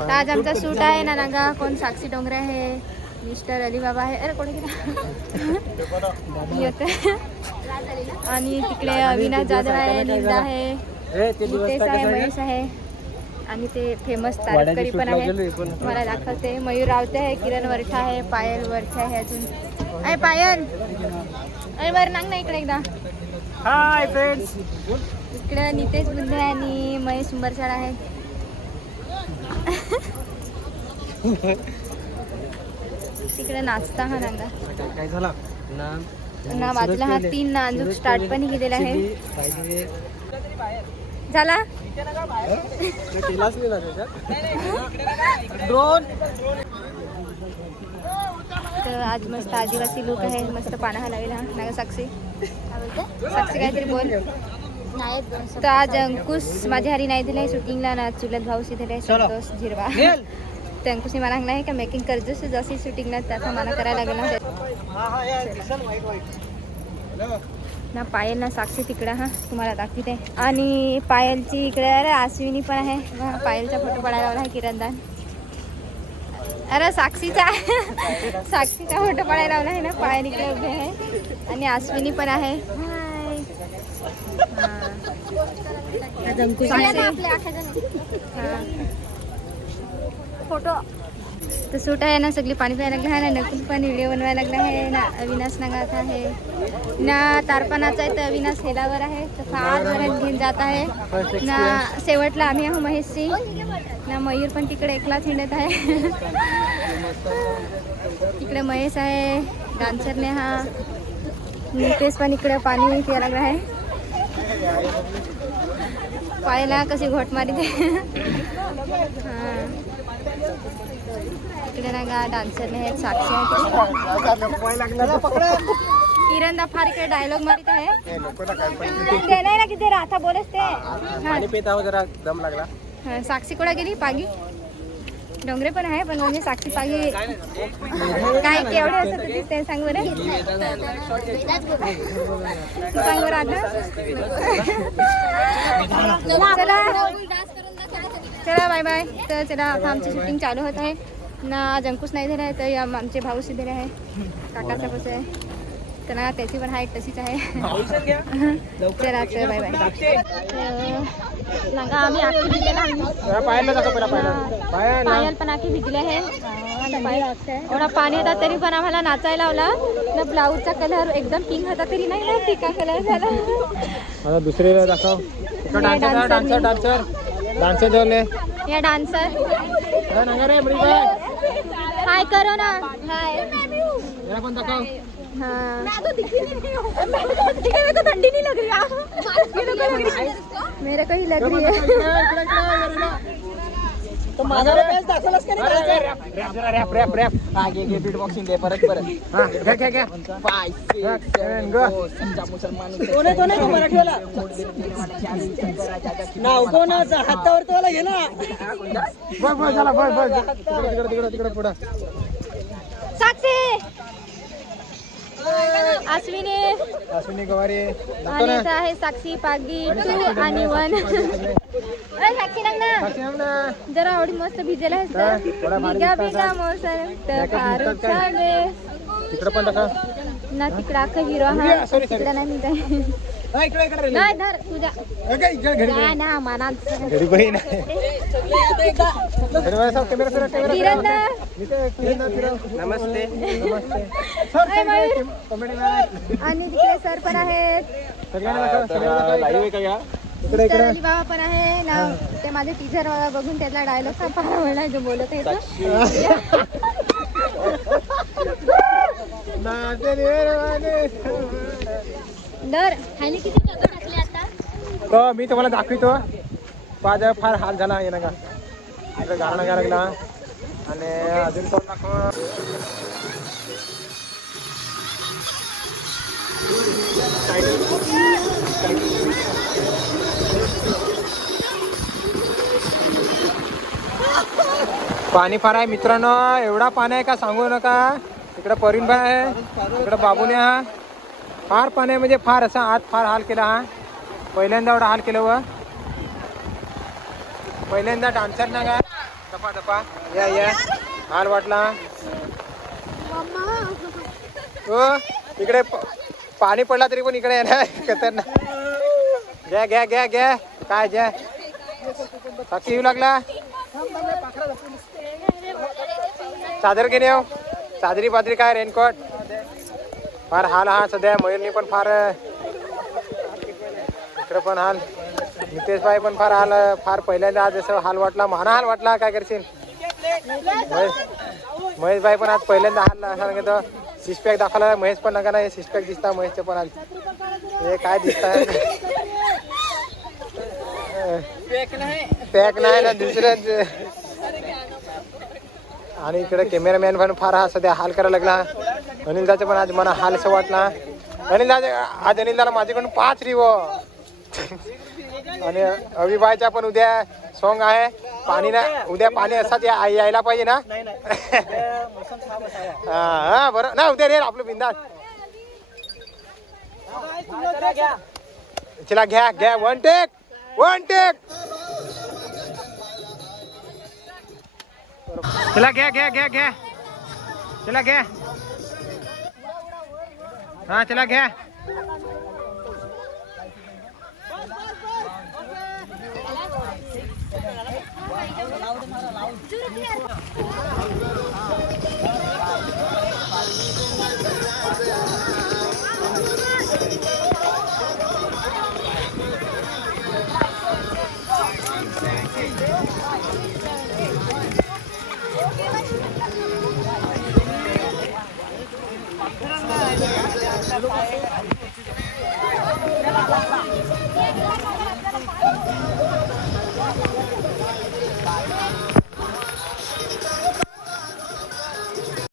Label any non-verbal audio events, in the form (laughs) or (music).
आज आमचा सूट आहे ना नागा कोण साक्षी डोंगरे आहे मिस्टर अलीबाबा आहे. अरे कोणी गेला? आणि तिकडे अविनाश जाधव आहे निंदा आहे नितेश आहे महेश आहे. आणि ते फेमस तारकरी पण आहे. मला दाखवते. मयूर रावते आहे किरण वरठा आहे पायल वरठा आहे अजून. अरे पायल! अरे बरं नांग ना इकडे एकदा. हाय फ्रेंड्स इकडे नितेश बुंदे आणि महेश उंबरसाड आहे. तिकडे नाचता हा नांगा काय झाला? ना ना बाजूला हा तीन नांजूक स्टार्ट पण केलेला आहे. झाला? ड्रोन तर आज मस्त आदिवासी लोक आहे. मस्त पाना लागेल हा नागा साक्षी? साक्षी काहीतरी बोल. तर आज अंकुश माझ्या हरी नाही दिलाय शूटिंगला ना चुलत भाऊ दिलाय संतोष झिरवा. (laughs) तर अंकुशने मला सांगला आहे का मेकिंग करजोस जशी शूटिंगला त्याचा मला करायला लागेल ना. हा हा पायल ना साक्षी तिकडं हा तुम्हाला दाखवते. आणि पायलची इकडे अरे आश्विनी पण आहे. हा, पायलचा फोटो पडायला लावला आहे किरणदान. अरे साक्षीचा (laughs) साक्षीचा फोटो पडायला लावला आहे ना पायल इकडे उभे आहे. आणि आश्विनी पण आहे. फोटो. तर सूट आहे ना सगळी पाणी प्यायला लागलं. आहे ना नकुल पण व्हिडिओ बनवायला लागला आहे. ना अविनाश नगात आहे. ना तारपणाचा आहे तर अविनाश हेलावर आहे. तर फार घेऊन जात आहे. ना शेवटला आम्ही आहो सिंग ना मयूर पण तिकडे एकलाच हिंडत आहे. इकडे महेश आहे. डान्सर नेहा नितेश पण इकडे पाणी प्यायला लागला आहे. पायाला कशी घोट मारी ते हां. इकडे ना गा डान्सरने आहेत साक्षी आहे. किरण दा फार इकडे डायलॉग मारित आहे. ते नाही ना किती राथा बोलस ते. हां. पाणी पित दम लागला हां, साक्षी कुठे गेली? पागी? डोंगरे पण आहे पण म्हणजे साक्षी पागी काय केवढे असत होती ते सांग बरं. तू सांग बरं आता चला. चला बाय बाय. तर चला आता आमची शूटिंग चालू होत आहे. ना आज अंकुश नाही दिला आहे तर या आमचे भाऊ दिले आहे. काकाचा कसं आहे? ना त्याची पण हाईट तशीच आहे. चला चल बाय बाय आम्ही आखी पायल पण आखी भिजले आहे. एवढा पाणी होता तरी पण आम्हाला नाचायला लावला. ना ब्लाऊजचा कलर एकदम पिंक होता तरी नाही ना फिका कलर झाला. आता दुसरीला दाखव. या dancer dancer dancer dancer hi करो ना. हाय. दाखव हाँ. मेरे को ठंडी नहीं लग रही यार. मेरे को ही. लग रही है. तो माझा बेस दाखवलास का नाही रॅप जरा रॅप रॅप रॅप. हा घे घे बीट बॉक्सिंग दे परत परत. हा घ्या घ्या घ्या फाय and go. समजा मुसलमान कोण आहे कोण आहे मराठीवाला? नाव कोणाचं हातावर तो घे ना. बघ बघ झाला बघ बघ तिकडे तिकडे तिकडे तिकडे पुढं. साक्षी! अश्विनी अश्विनी गवारी. दाखव आणि ना. इथं आहे साक्षी पागी आणि वन. अरे साक्षी नाग ना साक्षी नाम ना जरा आवडी मस्त भिजेला आहे काय? थोडा भारी बिगा दिसतात बिगा का? मोसर Makeup फारू दिसतात काय? चाले तिकडे पण दाखव. ना तिकडं अख्खा हिरो हा. तिकडं नाही इकडे इकडे रे. नाही धर तुझ्या ओके, इकडे घरी काय ना मानात घरी बहीण आहे. घरी बहीण आहे, कॅमेरा फिरव, कॅमेरा किरण दा इथे किरण दा फिरव. नमस्ते. नमस्ते. सर अय, मयूर. कॉमेडी मॅन आणि तिकडे सर पण आहेत. बाबा पण आहे. ना ते माझे टीचर बघून त्यातला डायलॉग का फार आवडला जो बोलत आहे. (laughs) दर किती डबे टाकले आता? मी तुम्हाला दाखवितो. माझा फार हाल झाला आहे ना का इकडे गाणं गा लागला. आणि अजून कोण दाखव? पाणी फार आहे मित्रांनो. एवढा पाणी आहे का सांगू नका. इकडे परिण भाई आहे. इकडे बाबूने हा फार पाणी म्हणजे फार असा आत फार हाल केला हा. पहिल्यांदा एवढा हाल केलं व. पहिल्यांदा डान्सर ना का दफा दफा या या. हाल वाटला. हो इकडे पाणी पडला तरी पण इकडे येणार खतरनाक. घ्या घ्या घ्या घ्या. काय घ्या. साक्षी येऊ लागला. चादर घेणे येऊ. चादरी पादरी काय रेनकोट? फार हाल हा सध्या मयूरनी पण फार इकडे पण हाल. नितेश भाई पण फार हाल फार पहिल्यांदा आज जसं हाल वाटला महाना हाल वाटला काय करशील? महेश भाई पण आज पहिल्यांदा हाल सांगितलं. सिक्स पॅक दाखवला महेश पण नका नाही सिक्स पॅक दिसता महेशचे पण आज हे काय दिसत? पॅक नाही. ना दुसरंच. आणि इकडे कॅमेरामॅन पण फार हा सध्या हाल करायला लागला. अनिलदाचं पण आज मला हाल असं वाटला. अनिलदा आज अनिलदाला माझ्याकडून पाच रिव. आणि अविबायचा पण उद्या सॉंग आहे. पाणी ना उद्या पाणी असाच या- यायला पाहिजे ना. (laughs) हा हा बरं. ना उद्या रे आपलं बिंदास. चला घ्या घ्या. वन टेक वन टेक चला घ्या घ्या घ्या घ्या. चला घ्या. हा चला घ्या Yeah. 来来来来来来来